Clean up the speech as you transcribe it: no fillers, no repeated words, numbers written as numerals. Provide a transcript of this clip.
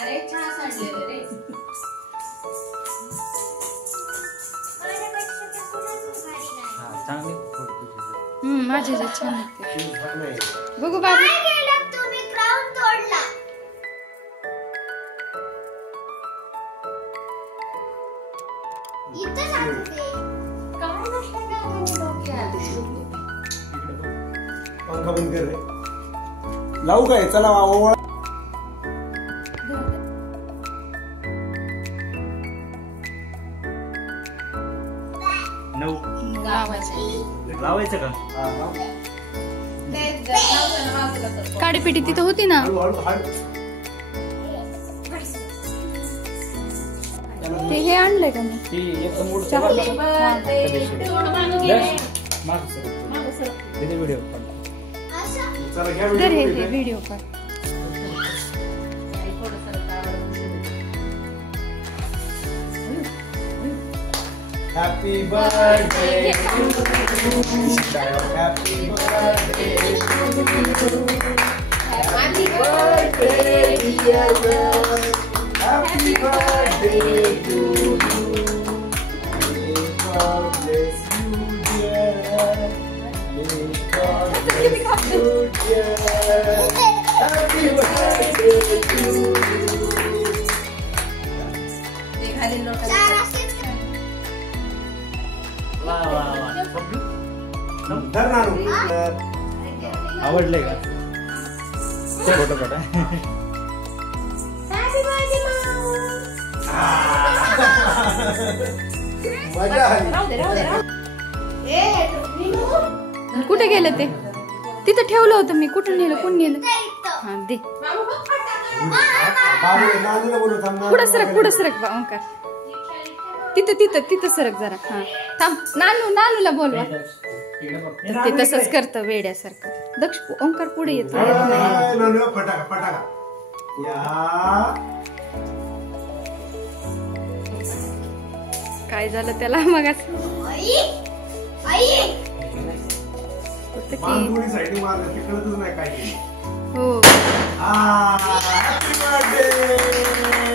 अरे चहा सांडलेलं रे. चांगली फोटो. माझे जे छान लागते. बघू बाबू. तुम्ही क्राउन तोडला. इथं लागते. काय नसतं का डोक्यात? पंखा बंद कर रे. लावू काय? चला ओवाळा. लावायचं का? काडीपेटी तिथं होती ना. ते हे आणलंय का मी? व्हिडिओ व्हिडिओ काढ. Happy birthday to you. Happy birthday to you. Happy birthday dear girl. Happy birthday to you. May God bless you dear. May God bless you dear. Happy birthday to you. आवडले का? Photo काढा. मजा आली. कुठे गेलं ते? तिथं ठेवलं होतं मी. कुठं नेलं? कोण नेलं? हा दे. पुढं सरक ओंकार. तिथं सरक जरा. हा थांब. नानूला बोलवा. ते तसंच करतं वेड्यासारखं. दक्ष ओंकार पुढे येतो. फटाका. काय झालं त्याला मग? हो. Happy birthday.